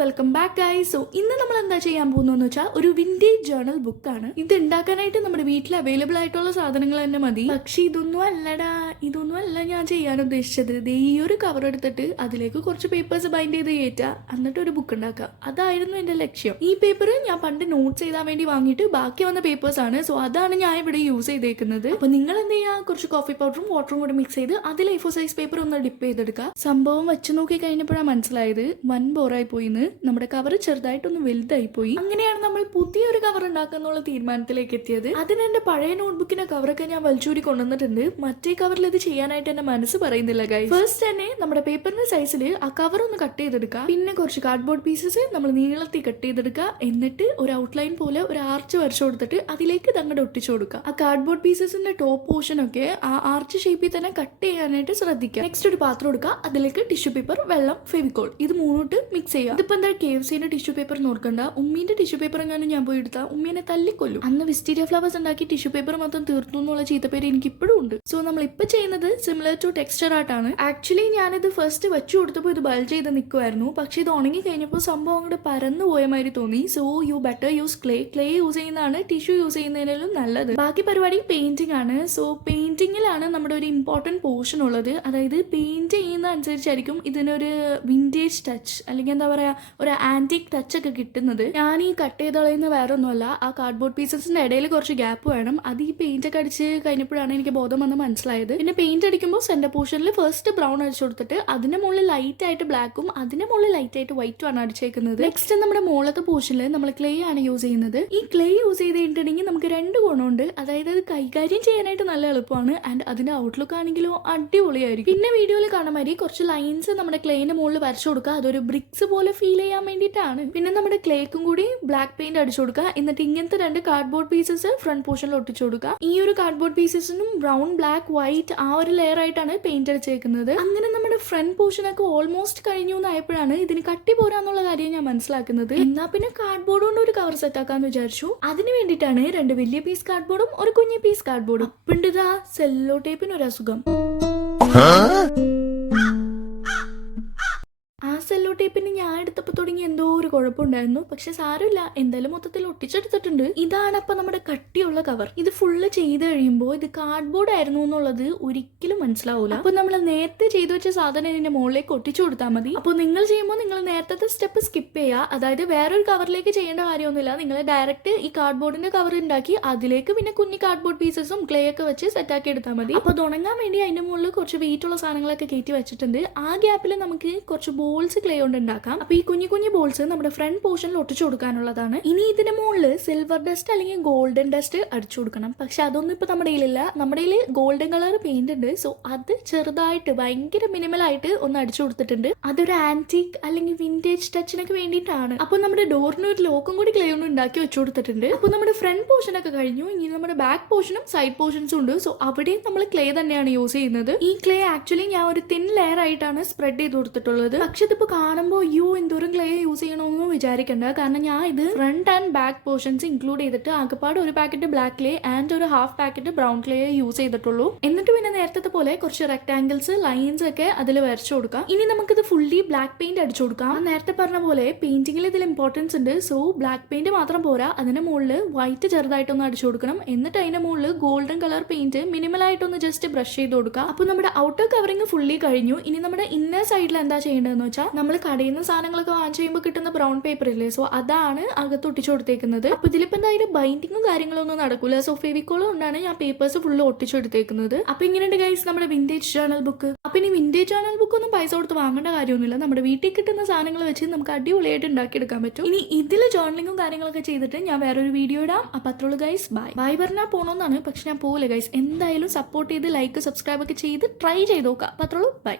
Welcome back guys. So ഇന്ന് നമ്മൾ എന്താ ചെയ്യാൻ പോകുന്നതെന്ന് വെച്ചാൽ ഒരു വിന്റേജ് ജേർണൽ ബുക്കാണ്. ഇത് ഉണ്ടാക്കാനായിട്ട് നമ്മുടെ വീട്ടിൽ അവൈലബിൾ ആയിട്ടുള്ള സാധനങ്ങൾ തന്നെ മതി. പക്ഷെ ഇതൊന്നും അല്ല ഞാൻ ചെയ്യാൻ ഉദ്ദേശിച്ചത്. ഈ ഒരു കവർ എടുത്തിട്ട് അതിലേക്ക് കുറച്ച് പേപ്പേഴ്സ് ബൈൻഡ് ചെയ്ത് കയറ്റുക, എന്നിട്ട് ഒരു ബുക്ക് ഉണ്ടാക്കുക. അതായിരുന്നു എന്റെ ലക്ഷ്യം. ഈ പേപ്പർ ഞാൻ പണ്ട് നോട്ട്സ് എഴുതാൻ വേണ്ടി വാങ്ങിയിട്ട് ബാക്കി വന്ന പേപ്പേഴ്സ് ആണ്. സോ അതാണ് ഞാൻ ഇവിടെ യൂസ് ചെയ്തേക്കുന്നത്. അപ്പൊ നിങ്ങൾ എന്ത് ചെയ്യുക, കുറച്ച് കോഫി പൗഡറും വാട്ടറും കൂടെ മിക്സ് ചെയ്ത് അതിൽ A4 സൈസ് പേപ്പർ ഒന്ന് ഡിപ്പ് ചെയ്തെടുക്കുക. സംഭവം വെച്ച് നോക്കി കഴിഞ്ഞപ്പോഴാണ് മനസ്സിലായത് വൻ ബോറായി പോയിന്ന്. നമ്മുടെ കവർ ചെറുതായിട്ടൊന്ന് വലുതായി പോയി. അങ്ങനെയാണ് നമ്മൾ പുതിയൊരു കവർ ഉണ്ടാക്കാന്നുള്ള തീരുമാനത്തിലേക്ക് എത്തിയത്. അതിന് എന്റെ പഴയ നോട്ട്ബുക്കിന്റെ കവറൊക്കെ ഞാൻ വലിച്ചൂരി കൊണ്ടുവന്നിട്ടുണ്ട്. മറ്റേ കവറിൽ ഇത് ചെയ്യാനായിട്ട് എന്റെ മനസ്സ് പറയുന്നില്ല ഗൈസ്. ഫസ്റ്റ് തന്നെ നമ്മുടെ പേപ്പറിന്റെ സൈസിൽ ആ കവർ ഒന്ന് കട്ട് ചെയ്തെടുക്കുക. പിന്നെ കുറച്ച് കാർഡ്ബോർഡ് പീസസ് നമ്മൾ നീളത്തിൽ കട്ട് ചെയ്തെടുക്കുക. എന്നിട്ട് ഒരു ഔട്ട്ലൈൻ പോലെ ഒരു ആർച്ച് വരച്ചു കൊടുത്തിട്ട് അതിലേക്ക് തങ്ങടെ ഒട്ടിച്ചു കൊടുക്കുക. ആ കാർഡ്ബോർഡ് പീസസിന്റെ ടോപ്പ് പോർഷൻ ഒക്കെ ആ ആർച്ച് ഷേപ്പിൽ തന്നെ കട്ട് ചെയ്യാനായിട്ട് ശ്രദ്ധിക്കുക. നെക്സ്റ്റ് ഒരു പാത്രം എടുക്കുക. അതിലേക്ക് ടിഷ്യൂ പേപ്പർ, വെള്ളം, ഫെവിക്കോൾ ഇത് മൂന്നിട്ട് മിക്സ് ചെയ്യുക. ഇതിപ്പോ എന്താ KFCന്റെ ടിഷ്യൂ പേപ്പർ നോക്കണ്ട, ഉമ്മീന്റെ ടിഷ്യൂ പേപ്പർ എങ്ങാനും ഞാൻ പോയി എടുത്താൽ ഉമ്മീനെ തല്ലിക്കൊല്ലും. അന്ന് വിസ്റ്റീരിയ ഫ്ലവേഴ്സ് ഉണ്ടാക്കി ടിഷ്യൂ പേപ്പർ മൊത്തം തീർത്തു എന്നുള്ള ചീത്തപ്പേര് എനിക്ക് ഇപ്പോഴും ഉണ്ട്. സോ നമ്മൾ ഇപ്പൊ ചെയ്യുന്നത് സിമിലർ ടു ടെക്സ്ചർ ആർട്ടാണ്. ആക്ച്വലി ഞാനിത് ഫസ്റ്റ് വെച്ചു കൊടുത്തപ്പോൾ ഇത് ബൾജ് ചെയ്ത് നിൽക്കുമായിരുന്നു. പക്ഷെ ഇത് ഉണങ്ങി കഴിഞ്ഞപ്പോൾ സംഭവം അങ്ങോട്ട് പരന്നു പോയ മാതിരി തോന്നി. So you better use clay use ചെയ്യുന്നതാണ് ടിഷ്യൂ യൂസ് ചെയ്യുന്നതിനും നല്ലത്. ബാക്കി പരിപാടി പെയിന്റിംഗ് ആണ്. സോ പെയിന്റിങ്ങിലാണ് നമ്മുടെ ഒരു ഇമ്പോർട്ടന്റ് പോർഷൻ ഉള്ളത്. അതായത് പെയിന്റ് ചെയ്യുന്ന അനുസരിച്ചായിരിക്കും ഇതിനൊരു വിന്റേജ് ടച്ച് അല്ലെങ്കിൽ എന്താ പറയാ ഒരു ആന്റിക് ടച്ച് ഒക്കെ കിട്ടുന്നത്. ഞാൻ ഈ കട്ട് ചെയ്ത് കളയുന്ന വേറെ ഒന്നുമല്ല, ആ കാർഡ്ബോർഡ് പീസസിന്റെ ഇടയിൽ കുറച്ച് ഗ്യാപ്പ് വേണം. അത് ഈ പെയിന്റ് ഒക്കെ അടിച്ച് കഴിഞ്ഞപ്പോഴാണ് എനിക്ക് ബോധം വന്ന് മനസ്സിലായത്. പിന്നെ പെയിന്റ് അടിക്കുമ്പോൾ സെന്റർ പോർഷനിൽ ഫസ്റ്റ് ബ്രൗൺ അടിച്ചു കൊടുത്തിട്ട് അതിന്റെ മുകളിൽ ലൈറ്റ് ആയിട്ട് ബ്ലാക്കും അതിന്റെ മുകളിൽ ലൈറ്റ് ആയിട്ട് വൈറ്റും ആണ് അടിച്ചേക്കുന്നത്. നെക്സ്റ്റ് നമ്മുടെ മുകളത്തെ പോർഷനിൽ നമ്മൾ ക്ലേ ആണ് യൂസ് ചെയ്യുന്നത്. ഈ ക്ലേ യൂസ് ചെയ്തിട്ടുണ്ടെങ്കിൽ നമുക്ക് രണ്ട് ഗുണമുണ്ട്. അതായത് അത് കൈകാര്യം ചെയ്യാനായിട്ട് നല്ല എളുപ്പമാണ് ആൻഡ് അതിന്റെ ഔട്ട്ലുക്ക് ആണെങ്കിലും അടിപൊളിയായിരിക്കും. പിന്നെ വീഡിയോയിൽ കാണാൻ മാതിരി കുറച്ച് ലൈൻസ് നമ്മുടെ ക്ലേന്റെ മുകളിൽ വരച്ചു കൊടുക്കുക. അതൊരു ബ്രിക്സ് പോലെ ഫീൽ ചെയ്യാൻ വേണ്ടിയിട്ടാണ്. പിന്നെ നമ്മുടെ ക്ലേക്കും കൂടി ബ്ലാക്ക് പെയിന്റ് അടിച്ചു കൊടുക്കുക. എന്നിട്ട് ഇങ്ങനത്തെ രണ്ട് കാർഡ്ബോർഡ് പീസസ് ഫ്രണ്ട് പോർഷനിൽ ഒട്ടിച്ചു കൊടുക്കുക. ഈ ഒരു കാർഡ്ബോർഡ് പീസസിനും ബ്രൗൺ, ബ്ലാക്ക്, വൈറ്റ് ആ ഒരു ലെയർ ആയിട്ടാണ് പെയിന്റ് അടിച്ചേക്കുന്നത്. അങ്ങനെ നമ്മുടെ ഫ്രണ്ട് പോർഷൻ ഒക്കെ ഓൾമോസ്റ്റ് കഴിഞ്ഞു എന്നായപ്പോഴാണ് ഇതിന് കട്ടി പോരാന്നുള്ള കാര്യം ഞാൻ മനസ്സിലാക്കുന്നത്. എന്നാ പിന്നെ കാർഡ്ബോർഡ് കൊണ്ട് ഒരു കവർ സെറ്റ് ആക്കാന്ന് വിചാരിച്ചു. അതിന് വേണ്ടിയിട്ടാണ് രണ്ട് വലിയ പീസ് കാർഡ്ബോർഡും ഒരു കുഞ്ഞു പീസ് കാർഡ്ബോർഡും. അപ്പിണ്ടിതാ സെല്ലോ ടേപ്പിന് ഒരു അസുഖം. സെല്ലോ ടേപ്പിന് ഞാൻ എടുത്തപ്പോൾ തുടങ്ങി എന്തോ ഒരു കുഴപ്പമുണ്ടായിരുന്നു. പക്ഷെ സാരമില്ല, എന്തായാലും മൊത്തത്തിൽ ഒട്ടിച്ചെടുത്തിട്ടുണ്ട്. ഇതാണ് അപ്പൊ നമ്മുടെ കട്ടിയുള്ള കവർ. ഇത് ഫുള്ള് ചെയ്ത് കഴിയുമ്പോൾ ഇത് കാർഡ്ബോർഡ് ആയിരുന്നു എന്നുള്ളത് ഒരിക്കലും മനസ്സിലാവൂല. അപ്പൊ നമ്മൾ നേരത്തെ ചെയ്തു വെച്ച സാധനം ഇതിന്റെ മുകളിലേക്ക് ഒട്ടിച്ചു കൊടുത്താൽ മതി. അപ്പോൾ നിങ്ങൾ ചെയ്യുമ്പോൾ നിങ്ങൾ നേരത്തെ സ്റ്റെപ്പ് സ്കിപ്പ് ചെയ്യുക. അതായത് വേറൊരു കവറിലേക്ക് ചെയ്യേണ്ട കാര്യമൊന്നുമില്ല. നിങ്ങൾ ഡയറക്റ്റ് ഈ കാർഡ്ബോർഡിന്റെ കവർ ഉണ്ടാക്കി അതിലേക്ക് പിന്നെ കുഞ്ഞി കാർഡ്ബോർഡ് പീസസും ക്ലേ ഒക്കെ വെച്ച് സെറ്റ് ആക്കി എടുത്താൽ മതി. അപ്പൊ തുടങ്ങാൻ വേണ്ടി അതിന്റെ മുകളിൽ കുറച്ച് വെയിറ്റ് ഉള്ള സാധനങ്ങളൊക്കെ കയറ്റി വെച്ചിട്ടുണ്ട്. ആ ഗ്യാപ്പിൽ നമുക്ക് കുറച്ച് ബോൾസ് ക്ലേ കൊണ്ട് ഉണ്ടാക്കാം. അപ്പൊ ഈ കുഞ്ഞു കുഞ്ഞു ബോൾസ് നമ്മുടെ ഫ്രണ്ട് പോർഷനിൽ ഒട്ടിച്ചു കൊടുക്കാനുള്ളതാണ്. ഇനി ഇതിന്റെ മുകളിൽ സിൽവർ ഡസ്റ്റ് അല്ലെങ്കിൽ ഗോൾഡൻ ഡസ്റ്റ് അടിച്ചു കൊടുക്കണം. പക്ഷെ അതൊന്നും ഇപ്പൊ നമ്മുടെ കയ്യിലില്ല. നമ്മുടെ കയ്യിൽ ഗോൾഡൻ കളർ പെയിന്റ് ഉണ്ട്. സോ അത് ചെറുതായിട്ട് ഭയങ്കര മിനിമൽ ആയിട്ട് ഒന്ന് അടിച്ചു കൊടുത്തിട്ടുണ്ട്. അതൊരു ആന്റിക് അല്ലെങ്കിൽ വിന്റേജ് ടച്ചിനൊക്കെ വേണ്ടിയിട്ടാണ്. അപ്പൊ നമ്മുടെ ഡോറിന് ഒരു ലോക്കും കൂടി ക്ലേ കൊണ്ട് ഉണ്ടാക്കി വെച്ചു കൊടുത്തിട്ടുണ്ട്. അപ്പൊ നമ്മുടെ ഫ്രണ്ട് പോർഷൻ ഒക്കെ കഴിഞ്ഞു. ഇനി നമ്മുടെ ബാക്ക് പോർഷനും സൈഡ് പോർഷൻസും ഉണ്ട്. സോ അവിടെയും നമ്മൾ ക്ലേ തന്നെയാണ് യൂസ് ചെയ്യുന്നത്. ഈ ക്ലേ ആക്ച്വലി ഞാൻ ഒരു തിൻ ലെയർ ആയിട്ടാണ് സ്പ്രെഡ് ചെയ്ത് കൊടുത്തിട്ടുള്ളത്. പക്ഷെ ഇതിപ്പോ കാണുമ്പോൾ എന്തോരം ക്ലേ യൂസ് ചെയ്യണമെന്ന് വിചാരിക്കണ്ട. കാരണം ഞാൻ ഇത് front and back portions include ചെയ്തിട്ട് ആകെപ്പാട് ഒരു പാക്കറ്റ് ബ്ലാക്ക് ക്ലേ ആൻഡ് ഒരു half packet brown clay use ചെയ്തിട്ടുള്ളൂ. എന്നിട്ട് പിന്നെ നേരത്തെ പോലെ കുറച്ച് റെക്ടാംഗിൾസ്, ലൈൻസ് ഒക്കെ അതിൽ വരച്ചു കൊടുക്കാം. ഇനി നമുക്കിത് ഫുള്ളി ബ്ലാക്ക് പെയിന്റ് അടിച്ചു കൊടുക്കാം. നേരത്തെ പറഞ്ഞ പോലെ പെയിന്റിംഗിൽ ഇതിൽ ഇമ്പോർട്ടൻസ് ഉണ്ട്. സോ ബ്ലാക്ക് പെയിന്റ് മാത്രം പോരാ, അതിന്റെ മുകളിൽ വൈറ്റ് ചെറുതായിട്ടൊന്ന് അടിച്ചു കൊടുക്കണം. എന്നിട്ട് അതിന്റെ മുകളിൽ ഗോൾഡൻ കളർ പെയിന്റ് മിനിമൽ ആയിട്ടൊന്ന് ജസ്റ്റ് ബ്രഷ് ചെയ്ത് കൊടുക്കാം. അപ്പൊ നമ്മുടെ ഔട്ടർ കവറിംഗ് ഫുള്ളി കഴിഞ്ഞു. ഇനി നമ്മുടെ ഇന്നർ സൈഡിൽ എന്താ ചെയ്യേണ്ടതെന്ന് വെച്ചാൽ നമ്മൾ കടയിൽ നിന്ന് സാധനങ്ങളൊക്കെ വാങ്ങിച്ചു കഴിയുമ്പോൾ കിട്ടുന്ന ബ്രൗൺ പേപ്പർ ഇല്ലേ, സോ അതാണ് അകത്ത് ഒട്ടിച്ചു കൊടുത്തേക്കുന്നത്. അപ്പൊ ഇതിലിപ്പോ എന്തായാലും ബൈൻഡിങ്ങും കാര്യങ്ങളൊന്നും നടക്കൂല. സോ ഫെവിക്കോളും കൊണ്ടാണ് ഞാൻ പേപ്പേഴ്സ് ഫുള്ള് ഒട്ടിച്ചെടുത്തേക്കുന്നത്. അപ്പൊ ഇങ്ങനെയുണ്ട് ഗൈസ് നമ്മുടെ വിന്റേജ് ജേർണൽ ബുക്ക്. അപ്പൊ ഇനി വിന്റേജ് ജേർണൽ ബുക്ക് ഒന്നും പൈസ കൊടുത്ത് വാങ്ങേണ്ട കാര്യമൊന്നുമില്ല. നമ്മുടെ വീട്ടിൽ കിട്ടുന്ന സാധനങ്ങൾ വെച്ച് നമുക്ക് അടിപൊളിയായിട്ട് ഉണ്ടാക്കിയെടുക്കാൻ പറ്റും. ഇനി ഇതിൽ ജേർണലിങ്ങും കാര്യങ്ങളൊക്കെ ചെയ്തിട്ട് ഞാൻ വേറൊരു വീഡിയോ ഇടാം. അപ്പൊ അത്രയുള്ളൂ ഗൈസ്. ബൈ പറഞ്ഞാൽ പോകണമെന്നാണ്, പക്ഷെ ഞാൻ പോകില്ല ഗൈസ്. എന്തായാലും സപ്പോർട്ട് ചെയ്ത് ലൈക്ക്, സബ്സ്ക്രൈബ് ഒക്കെ ചെയ്ത് ട്രൈ ചെയ്ത് നോക്കാം. അപ്പൊ അത്രയുള്ളൂ. ബൈ.